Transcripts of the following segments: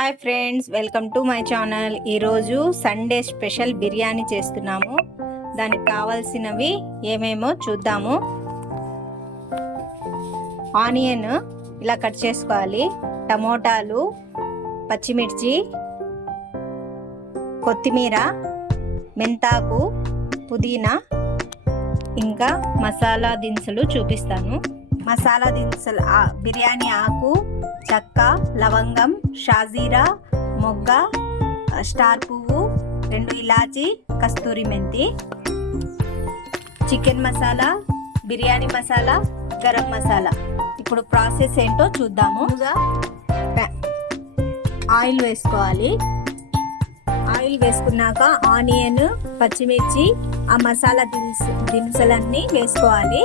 Hi friends, welcome to my channel. ఈరోజు Sunday special biryani చేస్తున్నాము. దానికి కావాల్సినవి ఏమేమో చూద్దాము. ఆనియన్ ఇలా కట్ చేసుకోవాలి, టమోటాలు, పచ్చిమిర్చి, కొత్తిమీర, మెంతాకు, పుదీనా, ఇంకా మసాలా దినుసులు చూపిస్తాను. మసాలా దినుసులు బిర్యానీ ఆకు, చెక్క, లవంగం, షాజీరా, మొగ్గ, స్టార్ పువ్వు, 2 ఇలాచి, కస్తూరి మెంతి, చికెన్ మసాలా, బిర్యానీ మసాలా, గరం మసాలా. ఇప్పుడు ప్రాసెస్ ఏంటో చూద్దాము. ఆయిల్ వేసుకోవాలి. ఆయిల్ వేసుకున్నాక ఆనియన్, పచ్చిమిర్చి, ఆ మసాలా దినుసులన్నీ వేసుకోవాలి.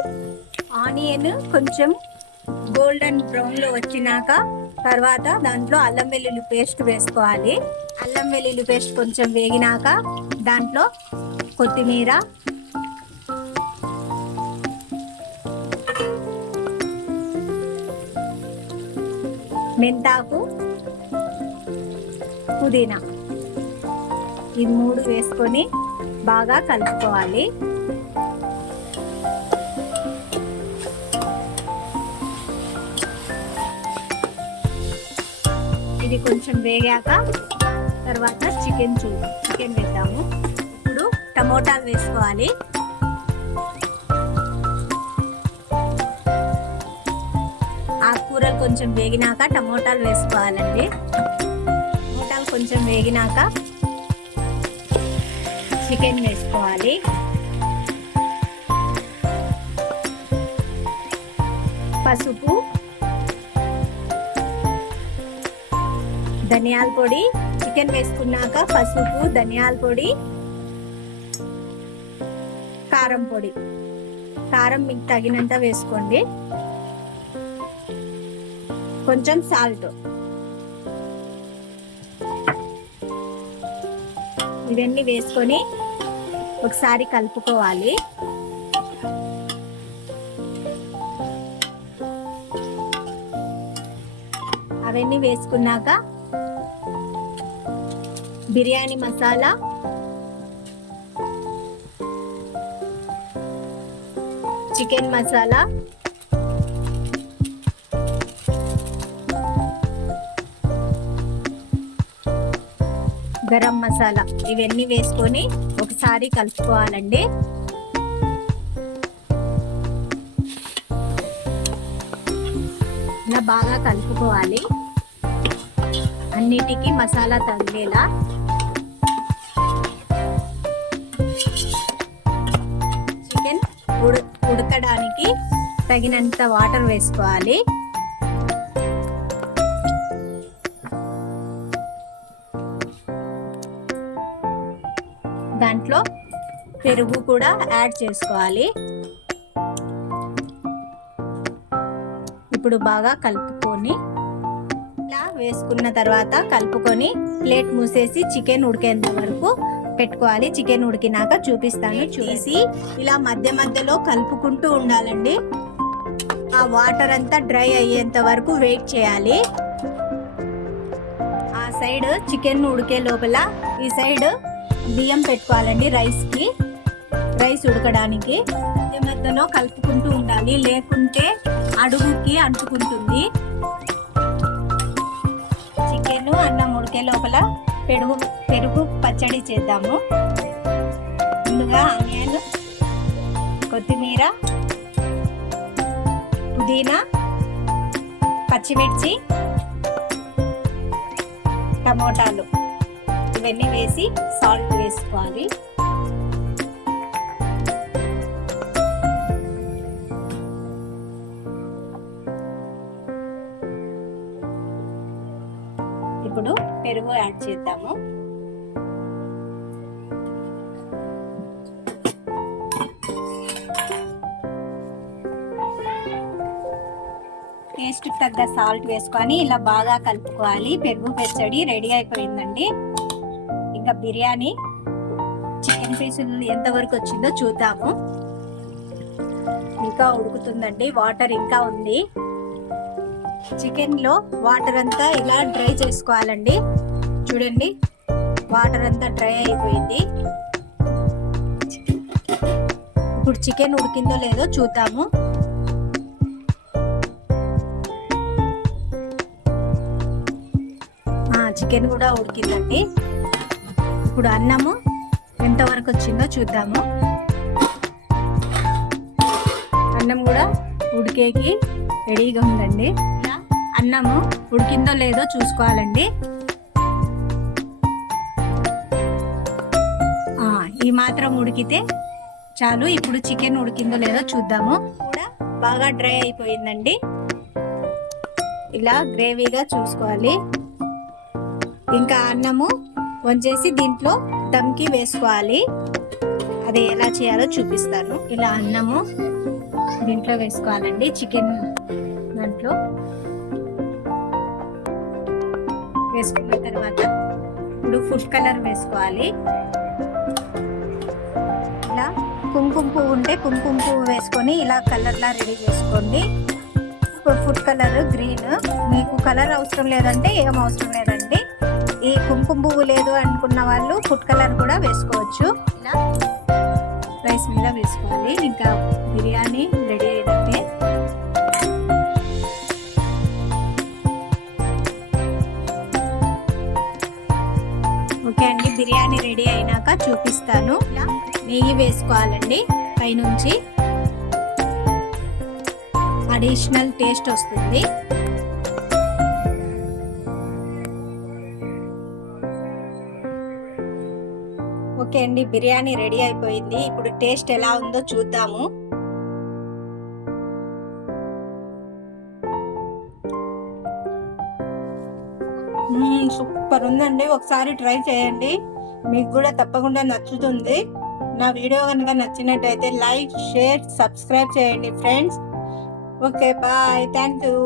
ఆనియన్ కొంచెం గోల్డెన్ బ్రౌన్లో వచ్చినాక తర్వాత దాంట్లో అల్లం వెల్లుల్లి పేస్ట్ వేసుకోవాలి. అల్లం వెల్లుల్లి పేస్ట్ కొంచెం వేగినాక దాంట్లో కొత్తిమీర, మెంతాకు, పుదీనా, ఈ 3 వేసుకొని బాగా కలుపుకోవాలి. ఇది కొంచెం వేగాక తర్వాత చికెన్ వేద్దాము. ఇప్పుడు టమోటాలు వేసుకోవాలి. ఆకుకూరలు కొంచెం వేగినాక టమోటాలు వేసుకోవాలండి. టమోటాలు కొంచెం వేగినాక చికెన్ వేసుకోవాలి. పసుపు, ధనియాల పొడి, చికెన్ వేసుకున్నాక పసుపు, ధనియాల పొడి, కారం పొడి. కారం మీకు తగినంత వేసుకోండి. కొంచెం సాల్ట్. ఇవన్నీ వేసుకొని ఒకసారి కలుపుకోవాలి. అవన్నీ వేసుకున్నాక బిర్యానీ మసాలా, చికెన్ మసాలా, గరం మసాలా ఇవన్నీ వేసుకొని ఒకసారి కలుపుకోవాలండి. ఇలా బాగా కలుపుకోవాలి, అన్నిటికీ మసాలా తగిలేలా. చికెన్ ఉడకడానికి తగినంత వాటర్ వేసుకోవాలి. దాంట్లో పెరుగు కూడా యాడ్ చేసుకోవాలి. ఇప్పుడు బాగా కలుపుకొని ఇలా వేసుకున్న తర్వాత కలుపుకొని ప్లేట్ మూసేసి చికెన్ ఉడికేంత వరకు పెట్టుకోవాలి. చికెన్ ఉడికినాక చూపిస్తాను. చూసి ఇలా మధ్య మధ్యలో కలుపుకుంటూ ఉండాలండి. ఆ వాటర్ అంతా డ్రై అయ్యేంత వరకు వెయిట్ చేయాలి. ఆ సైడ్ చికెన్ ఉడికే లోపల ఈ సైడ్ బియ్యం పెట్టుకోవాలండి. రైస్ ఉడకడానికి మధ్య మధ్యలో కలుపుకుంటూ ఉండాలి, లేకుంటే అడుగుకి అంటుకుంటుంది. చికెన్ అన్నం ఉడికే లోపల పెరుగు పచ్చడి చేద్దాము. ముందుగా ఆనియన్, కొత్తిమీర, పుదీనా, పచ్చిమిర్చి, టమోటాలు ఇవన్నీ వేసి సాల్ట్ వేసుకోవాలి. ఇప్పుడు పెరుగు యాడ్ చేద్దాము. టేస్ట్ తగ్గ సాల్ట్ వేసుకొని ఇలా బాగా కలుపుకోవాలి. పెరుగు పచ్చడి రెడీ అయిపోయిందండి. ఇంకా బిర్యానీ చికెన్ పీసులు ఎంతవరకు వచ్చిందో చూద్దాము. ఇంకా ఉడుకుతుందండి, వాటర్ ఇంకా ఉంది. చికెన్ లో వాటర్ అంతా ఇలా డ్రై చేసుకోవాలండి. చూడండి, వాటర్ అంతా డ్రై అయిపోయింది. ఇప్పుడు చికెన్ ఉడికిందో లేదో చూద్దాము. చికెన్ కూడా ఉడికిందండి. ఇప్పుడు అన్నము ఎంతవరకు వచ్చిందో చూద్దాము. అన్నం కూడా ఉడికేకి రెడీగా ఉందండి. అన్నము ఉడికిందో లేదో చూసుకోవాలండి. ఈ మాత్రం ఉడికితే చాలు. ఇప్పుడు చికెన్ ఉడికిందో లేదో చూద్దాము. కూడా బాగా డ్రై అయిపోయిందండి. ఇలా గ్రేవీగా చూసుకోవాలి. ఇంకా అన్నము వంచేసి దీంట్లో దమ్కి వేసుకోవాలి. అది ఎలా చేయాలో చూపిస్తాను. ఇలా అన్నము దీంట్లో వేసుకోవాలండి. చికెన్ దాంట్లో వేసుకున్న తర్వాత ఇప్పుడు ఫుడ్ కలర్ వేసుకోవాలి. ఇలా కుంకుమ పువ్వు ఉంటే కుంకుమ పువ్వు వేసుకొని ఇలా కలర్లా రెడీ చేసుకోండి. Food colour green. మీకు కలర్ అవసరం లేదంటే ఏం అవసరం లేదండి. ఈ కుంకుమ పువ్వు లేదు అనుకున్న వాళ్ళు ఫుడ్ కలర్ కూడా వేసుకోవచ్చు. ఇలా రైస్ మీద వేసుకోవాలి. ఇంకా బిర్యానీ రెడీ అయినట్టే. ఓకే అండి, బిర్యానీ రెడీ అయినాక చూపిస్తాను. ఇలా నెయ్యి వేసుకోవాలండి పైనుంచి. అడిషనల్ టేస్ట్ వస్తుంది. ఓకే అండి, బిర్యానీ రెడీ అయిపోయింది. ఇప్పుడు టేస్ట్ ఎలా ఉందో చూద్దాము. సూపర్ ఉందండి. ఒకసారి ట్రై చేయండి, మీకు కూడా తప్పకుండా నచ్చుతుంది. నా వీడియో కనుక నచ్చినట్టయితే లైక్, షేర్, సబ్స్క్రైబ్ చేయండి friends. Okay, bye. Thank you.